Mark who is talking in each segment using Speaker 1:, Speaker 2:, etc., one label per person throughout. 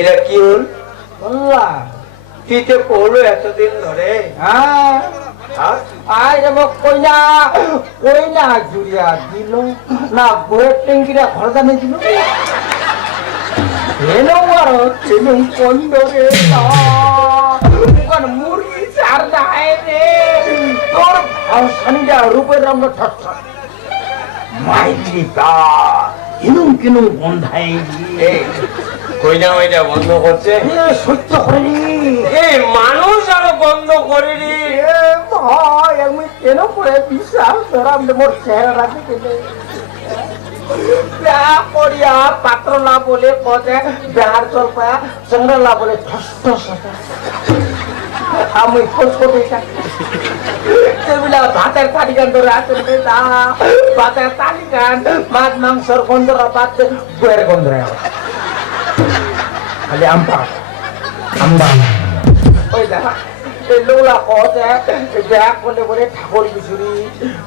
Speaker 1: এটা কি হল
Speaker 2: বললাম
Speaker 1: তিতে পড়ল এতদিন ধরে।
Speaker 2: হ্যাঁ? মোক কইনা। কইনা জুড়িয়া দিল। না বইয়ের ট্যাঙ্কিটা খরদানে দিল। এলো আর চেনুম কন্দ রে কোন মুরগি চার দায় রে। তোর ভাষণটা রূপের রঙ ঠট তা কিনুম কিনুম গন্ধাই
Speaker 1: এই কইনা ওইটা বন্ধ করছে
Speaker 2: সহ্য
Speaker 1: এই মানুষ আরও বন্ধ করে রে
Speaker 2: এ ভাই আমি কেন করে বিশ্বাস ধরাম মোর চেহারা না বলে বিহার ঠস ঠস আমি খোঁজ ভাতের ধরে না ভাতের থালি মাছ মাংসর গন্ধ বাদ বইয়ের গন্ধ খালি আম্পা আম্বা ওই দেখা লোলা কতে বিয়া বলে ঠাকুর বিচুরি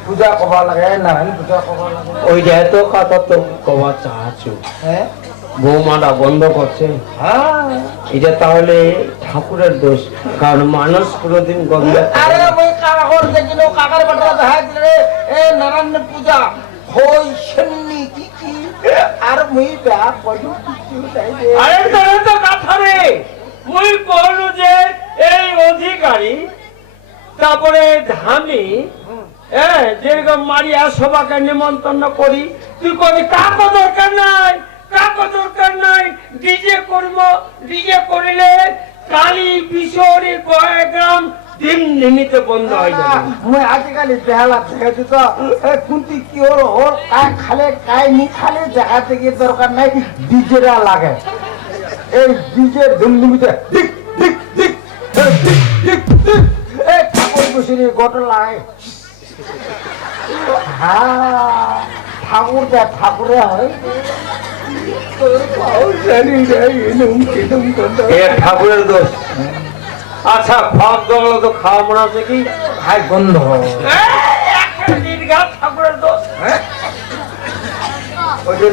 Speaker 2: পূজা কবা লাগে নারায়ণ পূজা কবা লাগে।
Speaker 1: ওইটা তো কথা তো কবা চাচ্ছ।
Speaker 2: হ্যাঁ?
Speaker 1: বৌমাটা বন্ধ করছে।
Speaker 2: হ্যাঁ।
Speaker 1: এটা তাহলে ঠাকুরের দোষ কারণ মানুষ কোনোদিন গন্ধ
Speaker 2: আরে ওই কাকার দেখিল কাকার বাটা দেখা দিলে এ নারায়ণ পূজা। হই সেন্নি কি কি? আর মুই বিয়া করি
Speaker 1: তারপরে ধামি হ্যাঁ যেরকম মারিয়া সবাকে নিমন্ত্রণ করি, তুই কবি, কাকো দরকার নাই, কাকো দরকার নাই, ডিজে করব, ডিজে করিলে কালী বিশোরী গ্রাম দিন নিমিতে বন্ধ হয়ে যাবে
Speaker 2: মুই আজিকালি বেহালা দেখেছি তো কি ওর ওর কায় খালে কায় নি খালে দেখা থেকে দরকার নাই ডিজেরা লাগে। এই ধুমধুমিতে দিক দিক এই ঠাকুর বসিনি গটর লাগে। হ্যাঁ ঠাকুর যা ঠাকুরে হয়।
Speaker 1: ঠাকুরের দোষ। আচ্ছা খাওয়া দাওয়া তো খাওয়া মনে আছে কি
Speaker 2: হাই বন্ধ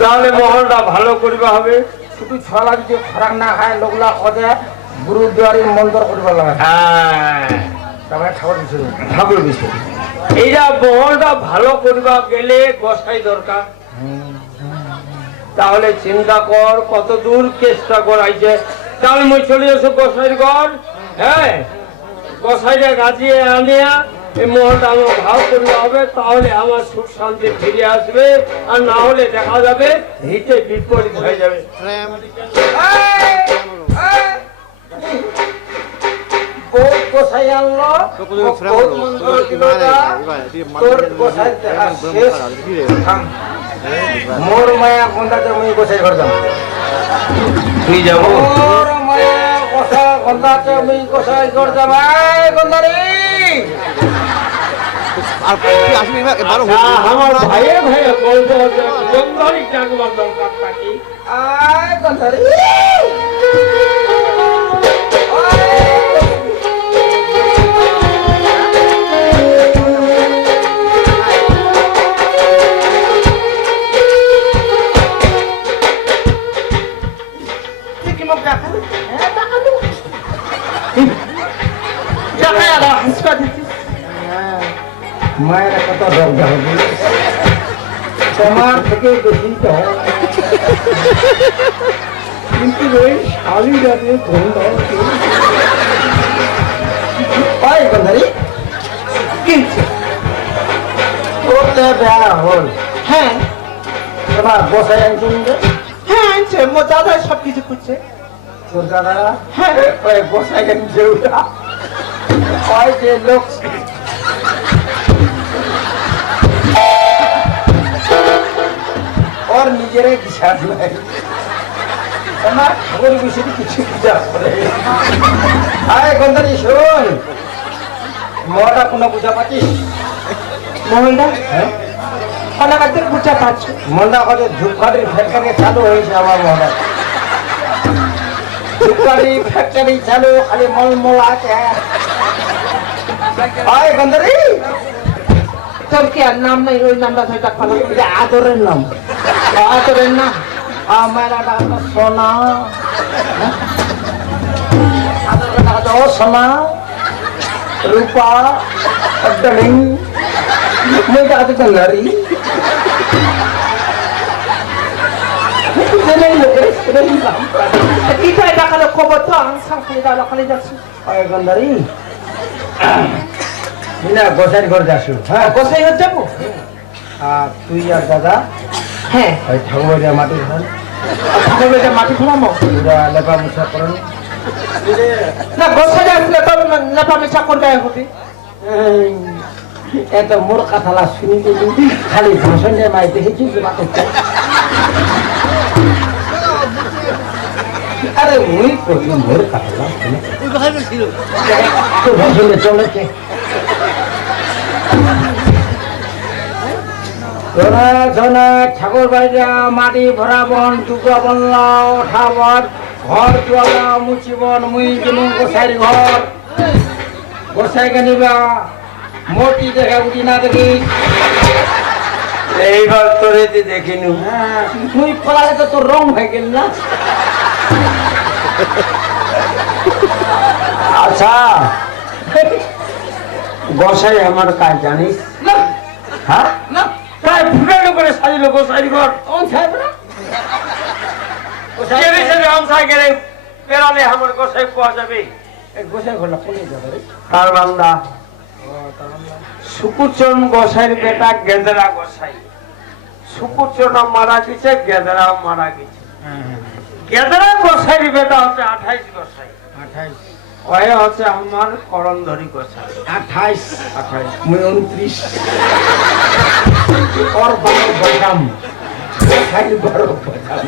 Speaker 1: তাহলে মহলটা ভালো করিবা হবে।
Speaker 2: শুধু ছলা যদি খরাক না খায় লোকলা কদে গুরু মন্দর করবার লাগে।
Speaker 1: হ্যাঁ।
Speaker 2: তারপরে ঠাকুর কিছু
Speaker 1: ঠাকুর বিষয় এইটা মহলটা ভালো করিবা গেলে গোসাই দরকার। তাহলে চিন্তা কর কত দূর চেষ্টা করাইছে। তাহলে মই চলে এসো গোসাইর ঘর। হ্যাঁ গোসাইটা গাছিয়ে আনিয়া এই আমার ভাব করতে হবে তাহলে আমার সুখ শান্তি ফিরে আসবে আর না হলে দেখা যাবে হিতে বিপরীত হয়ে যাবে।
Speaker 2: আনলো। তোর দেখা শেষ মোর মায়া মুই গোসাই ঘর যাম
Speaker 1: তুই যাব?
Speaker 2: গোসা গন্ধাতে মুই গোসাই যাম আয় গন্ধারি
Speaker 3: আর কি আসবে বারো
Speaker 1: আচ্ছা, আমার ভাইয়ের ভাইয়ের বলতে হচ্ছে গন্ধরিক ডাকবার দরকার থাকি
Speaker 2: আয় গন্ধারি মায়ের কত দরজা হবে। তোমার থেকে বেশি তো। হয়। কিন্তু ওই শালি গন্ধ হয় গন্ধারি কিনছে তোরলে বেয়া হল।
Speaker 4: হ্যাঁ।
Speaker 2: তোমার আনছেন যে
Speaker 4: হ্যাঁ আনছে। মো দাদা সব কিছু করছে
Speaker 2: তোর দাদা?
Speaker 4: হ্যাঁ।
Speaker 2: বসাই আনছে ওটা ওই যে লোক ওর নিজেরাই বিশ্বাস নাই। ঠাকুর বিষয়ে কিছু বিশ্বাস করে আয় গন্ধারি শোন। মটা কোনো বুঝা পাচ্ছিস হ্যাঁ।
Speaker 4: বুঝা পাচ্ছ
Speaker 2: ধূপকাঠির ফ্যাক্টরি চালু হয়েছে আমার ধূপকাঠি ফ্যাক্টরি চালু খালি মলমল আছে। আয় গন্ধারি।
Speaker 4: তোর কি আর নাম নাই? ওই নামটা পালো
Speaker 2: এটা আদরের নাম।
Speaker 4: আদরের নাম
Speaker 2: আমার সোনা। ও সোনা। রূপা। ডালিং কাছে গঙ্গারি
Speaker 4: কিটা দেখাল? খবর তো আমি খালি দাঁড়া খালি যাচ্ছি।
Speaker 2: না গোসাইর ঘর যাসু। হ্যাঁ।
Speaker 4: গোসাই হয়ে যাব?
Speaker 2: আর তুই আর দাদা?
Speaker 4: হ্যাঁ।
Speaker 2: ওই ঠাকুরের মাটির ঘর
Speaker 4: ঠাকুর বেটা মাটি ফেলামো
Speaker 2: পুরা লেপা মুছা করেন।
Speaker 4: না গোসাই আসলে তবে নেপা মেশা করবে হবি
Speaker 2: এত মোর কথালা শুনি দিলি। খালি ভাষণ মাই দেখেছি যে মাকে আরে মুই করি মোর কথালা শুনে। তো ভাষণে চলেছে। সোনা সোনা ঠাকুর বাড়িটা মাটি ভরাবন টুকরা বনলা ওঠাবন ঘর তোলা মুচিবন মুই যেমন গোসাইর ঘর। গোসাইকে নিবা মোটি দেখা উঠি না দেখি।
Speaker 1: এইবার তোরে দি দেখিনু।
Speaker 2: হ্যাঁ, মুই পলালে তো তোর রং হয়ে গেল না।
Speaker 1: আচ্ছা। গোসাই আমার কাজ জানিস?
Speaker 2: না।
Speaker 1: হ্যাঁ?
Speaker 2: না
Speaker 1: তাই ফুটানো করে সাজিল গোসাই ঘর।
Speaker 2: কোন সাহেব না?
Speaker 1: কে বেশি আমসাই পেরালে আমার গোসাই পাওয়া যাবে।
Speaker 2: গোসাই কোনে যাবে
Speaker 1: তার বান্দা সুকুচন গোসাইয়ের বেটা গেদরা গোসাই। সুকুচন মারা গেছে গেদরাও মারা গেছে। গেদরা গোসাইয়ের বেটা হচ্ছে আঠাইশ গোসাই।
Speaker 2: আঠাইশ।
Speaker 1: আমার
Speaker 2: আঠাইশ।
Speaker 1: আঠাইশ।
Speaker 2: মুই উনত্রিশ ওর বারো বদাম গোসাই বারো বদাম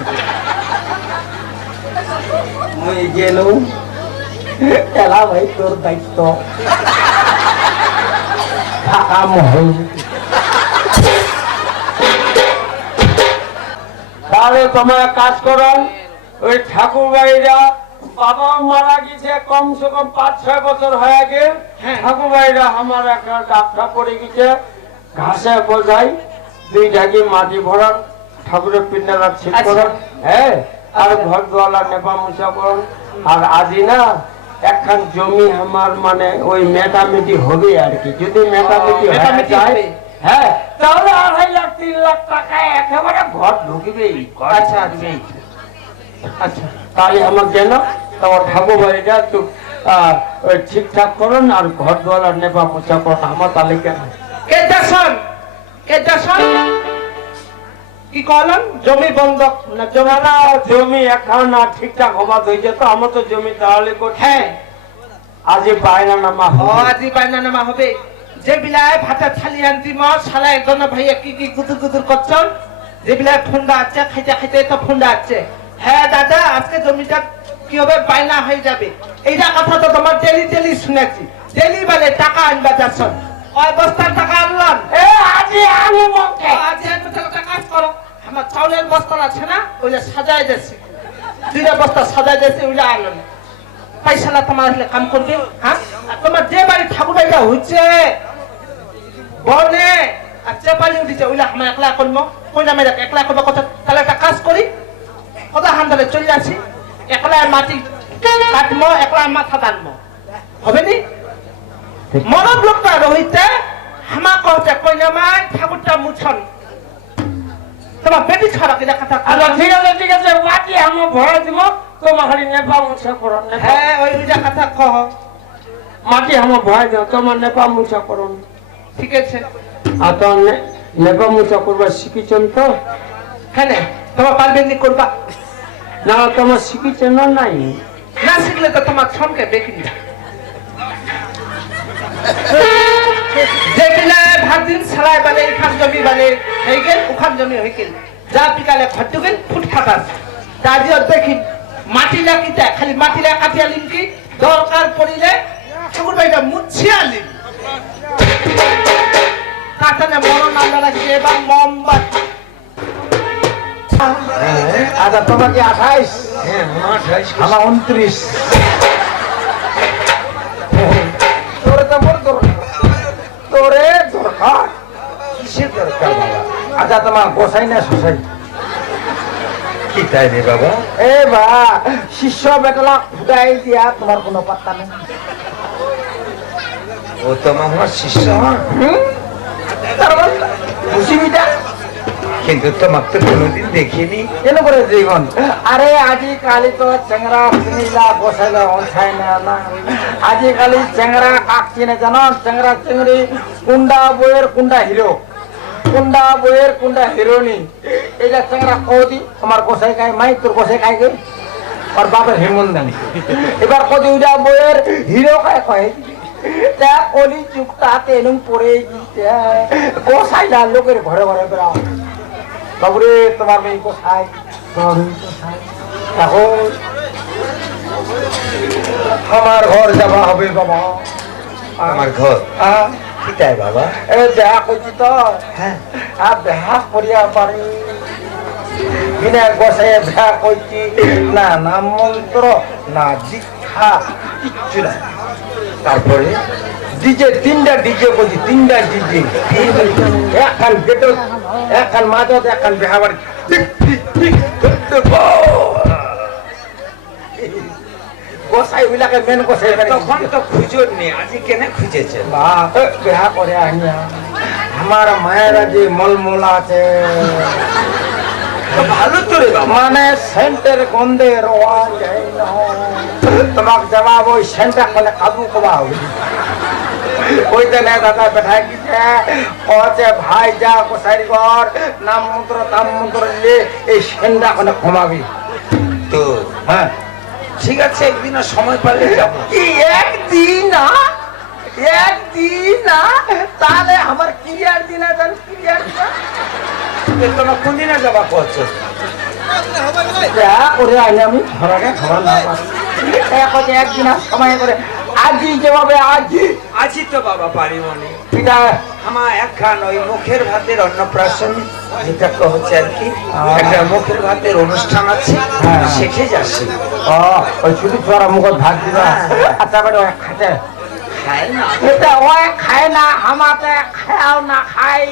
Speaker 2: মুই গেল। এলা ভাই তোর দায়িত্ব। ফাঁকা মহল।
Speaker 1: তাহলে তোমরা কাজ করো ওই ঠাকুর বাড়িরা বাবা মারা গেছে কমসে কম পাঁচ ছয় বছর হয়ে গেল ঠাকুর বাড়িরা আমার একটা ডাক্তার পড়ে গেছে। ঘাসে বোঝাই দুই ঢাকি মাটি ভরান ঠাকুরের পিন্ডালা ঠিক
Speaker 4: আচ্ছা।
Speaker 1: করুন। হ্যাঁ আর ঘর দোয়ালা নেপা মুছা করুন। আর আজি না একখান জমি আমার মানে ওই মেটামেটি হবে আর কি। যদি মেটামেটি হয়ে যায় হ্যাঁ তাহলে আড়াই লাখ তিন লাখ টাকা একেবারে ঘর ঢুকবেই
Speaker 4: আচ্ছা,
Speaker 1: ঢুকবেই। আচ্ছা তাহলে আমার যেন তোমার ঠাকুর বাড়িটা একটু ঠিকঠাক করুন আর ঘর দোয়ালার নেপা মোচা করুন আমার তাহলে কেন
Speaker 4: কে দাসন কে দাসন কি কলন জমি বন্ধক না জমি?
Speaker 1: না না জমি এখন না ঠিকঠাক হবা হয়েছে তো আমার তো জমি তাহলে
Speaker 4: হ্যাঁ।
Speaker 1: আজ বায়না নামা
Speaker 4: ও আজি বাইনা নামা হবে। যে বিলায় ভাতা থালি আনতি ম শালা একজন ভাইয়া কি কি গুদুর গুদুর করছন? যে বিলায় ফুন্ডা আছে খাইতে খাইতে তো আছে। হ্যাঁ দাদা আজকে জমিটা কি হবে বাইনা হয়ে যাবে? এইটা কথা তো তোমার ডেলি ডেলি শুনেছি। ডেলি বলে টাকা আনবা যাচ্ছন ওই বস্তার টাকা আনলাম?
Speaker 1: এ আজি আমি মকে।
Speaker 4: আজ বছর একটা কাজ করো। আমার চাউলের বস্তা আছে না ওইটা সাজাই দিয়েছি দুইটা বস্তা সাজাই দিয়েছি ওইটা আনলাম। পয়সালা তোমার হলে কাম করবে? হ্যাঁ? তোমার যে বাড়ি ঠাকুর বাড়িটা হচ্ছে বনে। আর যে বাড়ি উঠেছে ওইটা আমার একলা করব। কইনা মেয়েরা একলা করব কথা তাহলে একটা কাজ করি। কথা হান্দালে চলে আসি? একলা মাটি কাটবো একলা মাথা টানবো হবে নি মনত লোকটা রহিতে হামা কহতে কইনা মাই ঠাকুরটা মুছন। তোমার বেটি ছাড়া কিনা কথা
Speaker 1: আচ্ছা ঠিক আছে ঠিক আছে মাটি আমি ভরা দিব তোমার খালি নেপা মুছা করুন নেপা-
Speaker 4: হ্যাঁ ওই ওইটা কথা কহ
Speaker 1: মাটি আমি ভরা দিব তোমার নেপা মুছা করুন
Speaker 4: ঠিক আছে।
Speaker 1: আর তো নে- নেপা মুছা করবা শিখিছেন তো?
Speaker 4: হ্যাঁ তোমার পারবেন নি করবা।
Speaker 1: না, তোমার শিখিছেন না নাই।
Speaker 4: না শিখলে তো তোমার ছমকে বেকিনি যে বিলায় ভাত দিন বালে এখান জমি বালে হয়ে গেল ওখান জমি হয়ে গেল। যা পিকালে ঘট্টু গেল ফুট ফাটাস তা দিয়ে দেখি মাটি লাকিতে, খালি মাটি লা কাটিয়া লিম কি? দরকার পড়িলে ঠাকুর ভাইটা মুছিয়া লিম কাটানে মরণ আমরা রাখি এবার মোমবাতি
Speaker 2: আচ্ছা তোমার কি আঠাইশ আমার উনত্রিশ। তোরে তো মোর দরকার। তোরে দরকার কিসের দরকার বাবা? আচ্ছা তোমার গোসাই না শোসাই
Speaker 5: কি তাই রে বাবা?
Speaker 2: এ বা শিষ্য বেটালা ফুটাই দিয়া তোমার কোনো পাত্তা নেই।
Speaker 5: ও শিষ্য।
Speaker 2: হুম? তারপর খুশিমিটা আজিকালি তো চেংরা চিনিলা না আজিকালি চেংরা কাক চিনে জানো? চেংরা চিংড়ি কুন্ডা বইয়ের কুন্ডা হিরো। কুন্ডা বইয়ের কুন্ডা হিরোনি এটা চেংরা কদি আমার গোসাই খাই মাই, তোর গোসাই খাই গে আর বাপের হেমন্দানি। এবার কদি উইটা বইয়ের হিরো খাই কয় তা কলি চুপটাতে এরম পড়ে গিয়েছে। গোসাইলা লোকের ঘরে ঘরে বেড়াও। বাবুরে তোমার মেয়ে কোথায়? তোমার মেয়ে কোথায় এখন আমার ঘর যাওয়া হবে বাবা।
Speaker 5: আমার ঘর? বাবা?
Speaker 2: এ দেখা করছি তো।
Speaker 5: হ্যাঁ।
Speaker 2: আর দেখা করিয়া পারি। বিনা বসে দেখা করছি না নাম মন্ত্র না দীক্ষা কিচ্ছু না
Speaker 5: তারপরে?
Speaker 2: ডিজে তিনটা ডিজে করছি তিনটা ডিজে একখান গেটত একখান মাঝত একখান বেহা বাড়ি গোসাই বিলাকে মেন গোসাই
Speaker 5: তখন তো খুঁজোর নেই আজি কেনে খুঁজেছে?
Speaker 2: বাপ বেহা করে আনিয়া আমার মায়েরা যে মলমলা আছে।
Speaker 5: তো ভালো তো রে
Speaker 2: মানে সেন্টের গন্ধে রোয়া যায় না। তোমাক জবাব ওই সেন্টটা কলে কাবু কবা হবে। ওই দিনে দাদা বেঠাই দিছে কছে ভাই যা কোসারি ঘর নাম মন্ত্র তাম মন্ত্র নিয়ে এই সেন্টা কলে ঘুমাবি।
Speaker 5: তো
Speaker 2: হ্যাঁ।
Speaker 5: ঠিক আছে একদিন সময় পালে যাব।
Speaker 2: কি একদিন না? একদিন না? তাহলে আমার ক্লিয়ার দিন আছে ক্লিয়ার দিন
Speaker 5: তোমার কোন দিনে যাবা করছ
Speaker 2: যা করে আনি আমি ঘরে খাবার না একদিন সময় করে আজি যেভাবে আজি
Speaker 5: আজি তো বাবা পারি মনে
Speaker 2: পিতা
Speaker 5: আমার একখান ওই মুখের ভাতের অন্নপ্রাশন যেটা হচ্ছে আর কি একটা মুখের ভাতের অনুষ্ঠান আছে
Speaker 2: হ্যাঁ।
Speaker 5: শেখে যাচ্ছি।
Speaker 2: ও ওই ছুটি ছোড়া মুখ ভাত দিবা। আচ্ছা বেটা ওই খাতে
Speaker 5: খায় না।
Speaker 2: এটা ওই খায় না আমাতে খাও না খাই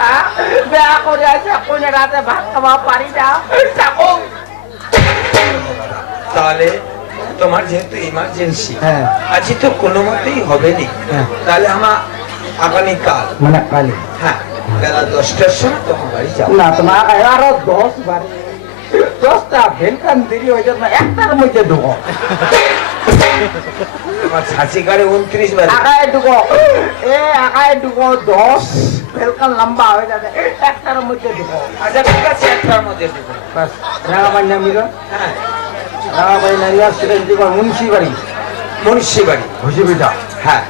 Speaker 2: হ্যাঁ? বেয়া করে আছে কোন রাতে ভাত খাওয়া পারি না।
Speaker 5: তাহলে তোমার যেহেতু ইমার্জেন্সি
Speaker 2: হ্যাঁ।
Speaker 5: আজকে তো কোনো মতেই হবে নি
Speaker 2: হ্যাঁ।
Speaker 5: তাহলে আমার আগামীকাল
Speaker 2: মানে কালি
Speaker 5: হ্যাঁ বেলা দশটার সময় তোমার বাড়ি যাব।
Speaker 2: না তোমার আরও দশ বারে দশটা ভেলকান দেরি হয়ে যাবে একটার মধ্যে ঢুকো।
Speaker 5: তোমার ছাঁচি উনত্রিশ বারে
Speaker 2: আগায় ঢুকো। এ আগায় ঢুকো দশ ভেলকান লম্বা হয়ে যাবে একটার মধ্যে ঢুকো।
Speaker 5: আচ্ছা ঠিক আছে একটার মধ্যে ঢুকো।
Speaker 2: বাস রাঙাবান্না মিলন
Speaker 5: হ্যাঁ।
Speaker 2: রাঙাবাড়ি ঘুষিবিটা
Speaker 5: হ্যাঁ।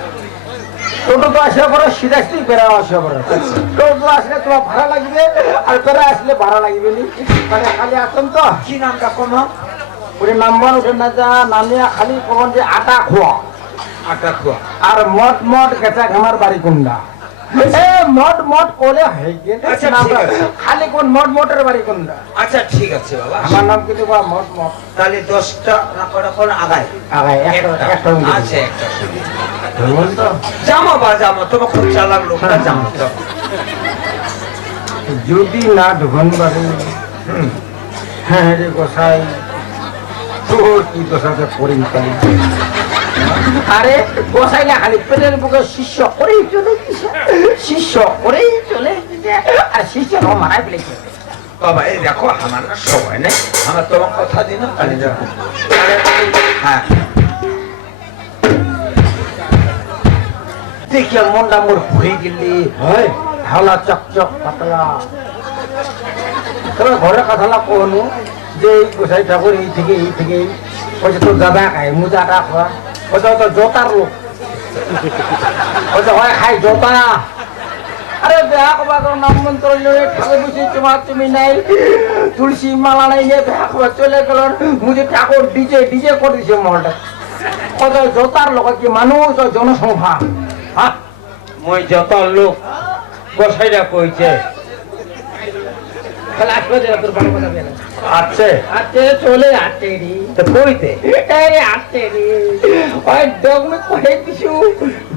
Speaker 2: টোটো তো আসলে পরে। পরে টোটো তোমার ভাড়া লাগবে আর বেড়া আসলে ভাড়া লাগবে নি। মানে খালি আসুন তো।
Speaker 5: কি নামটা কোনো?
Speaker 2: ওরে নাম্বার উঠে না যা নামিয়া খালি যে আটা খোয়া।
Speaker 5: আটা খোয়া।
Speaker 2: আর মট মট গেছা ঘামার বাড়ি কুন্ডা হয়ে গেল
Speaker 5: আচ্ছা, ঠিক আছে।
Speaker 2: খালি কোন মটের বাড়ি কুন্ডা
Speaker 5: আচ্ছা ঠিক আছে বাবা।
Speaker 2: আমার নাম কিন্তু বা মট মট
Speaker 5: তাহলে দশটা আগায়।
Speaker 2: একটা
Speaker 5: আচ্ছা জামা বা জামা তোমার খুব চালাক লোকটা জামা
Speaker 2: যদি না ঢুকন বাড়ি। হ্যাঁ রে গোসাই। তোর কি দশাতে আরে গোসাই খালি পেটের বুকে শিষ্য করেই চলে শিষ্য করেই চলে আর শিষ্য মারাই ফেলেছে।
Speaker 5: বাবা এই দেখো আমার সময় নেই। আমার তোমার কথা তাহলে যাব। হ্যাঁ।
Speaker 2: মনটা মোর ভরে গেলি। হয়। ঢালা চকচক পাতলা। তোর ঘরে কথালা কোনু যে গোসাই ঠাকুর এই থেকে এই থেকে ওই তোর দাদা খায় মুজাটা খোয়া ওই যে তোর জোতার লোক ওই হয় খাই জোতা আরে বেহা কবা তোর নাম মন্ত্র লয়ে ঠাকুর বসে তোমার তুমি নাই তুলসী মালা নাই নিয়ে বেহা কবা চলে গেল মুঝে ঠাকুর ডিজে ডিজে করে দিছে মহলটা কত জোতার লোক কি মানুষ ও জনসংখ্যা হ্যাঁ
Speaker 1: মই যত লোক গোসাইরা কইছে
Speaker 2: তাহলে আসবে তোর বাবা কথা বেলা
Speaker 1: আছে
Speaker 2: আতে চলে আতে রে।
Speaker 1: তো কইতে?
Speaker 2: আরে আতে রে। ওই ডগমে কহে দিছু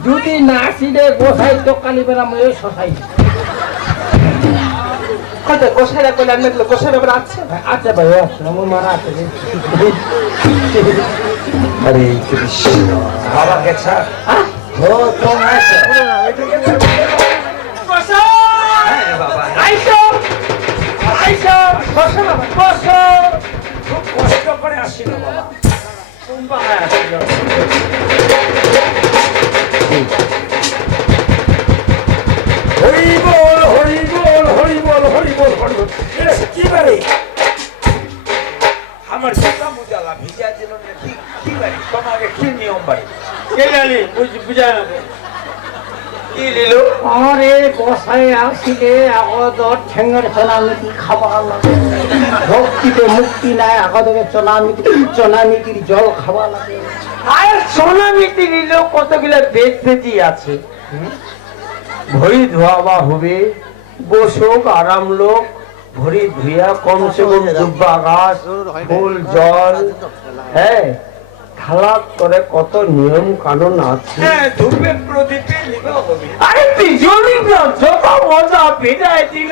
Speaker 2: যদি না রে গোসাই তো কালি বেলা মই সসাই
Speaker 4: কত গোসাইরা কইলে আমি গোসাই ব্যাপার আছে।
Speaker 2: আচ্ছা ভাই আছে আমার মারা আছে
Speaker 5: হরে কৃষ্ণ বাবা গেছা। ও তোমার আছে হ্যাঁ বাবা।
Speaker 1: আইসো! বাবা বসো খুব কষ্ট করে আসিল বাবা। পাহাড়ে আসিল। হরি বল হরি বল হরি বল হরি বল হরি বল এটা কি বাড়ি?
Speaker 5: আমার জুতা মুজালা ভিজা দিল কি কি বাড়ি? তোমাকে কি নিয়ম বাড়ি?
Speaker 1: কে জানি, বুঝ না।
Speaker 5: কি নিল
Speaker 2: আরে বসাই আসিলে আগত ঠেঙ্গর চনামিতি খাবার লাগে। ভক্তিতে মুক্তি নাই আগতকে চনামিতি চনামিতির জল খাওয়া লাগে।
Speaker 1: আর সোনামিতি নিল কতগুলো বেদ বেদি আছে? ভরি ধোয়াবা হবে বসুক আরাম লোক ভরি ধুইয়া কমসে কম দুব্বা ঘাস ফুল জল হ্যাঁ? খালাপ করে কত নিয়ম কানুন আছে?
Speaker 5: হ্যাঁ প্রদীপে
Speaker 1: আরে বিজলি যত মজা বিদায় দিল।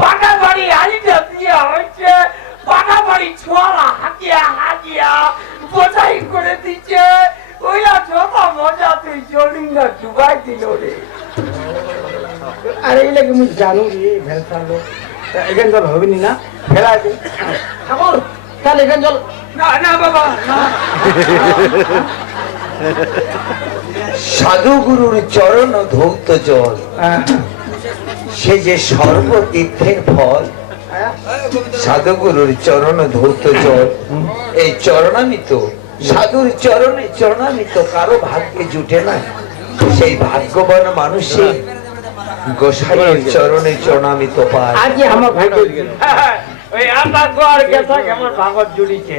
Speaker 1: পাকা বাড়ি আলিটা দিয়া হচ্ছে পাকা বাড়ি ছোয়ালা হাতিয়া হাতিয়া বোঝাই করে দিচ্ছে। ওইলা যত মজা তুই জলিঙ্গা ডুবাই দিল রে।
Speaker 2: আরে লাগে মুই জানু রে ভেলসা লোক? এখান জল হবে নি? ফেলা দে। ঠাকুর তাহলে এখান জল
Speaker 1: না না বাবা না।
Speaker 5: সাধুগুরুর চরণ ধৌত জল। সে যে সর্বতীর্থের ফল সাধুগুরুর চরণ ধৌত জল। এই চরণামিত সাধুর চরণে চরণামিত কারও ভাগ্যে জুটে না। সেই ভাগ্যবান মানুষে গোসাইয়ের চরণে চরণামিত পায়।
Speaker 2: আজ আমার ভাগ্য
Speaker 1: ওই আটা আর গেছা কেমন ভাগত জুড়িছে।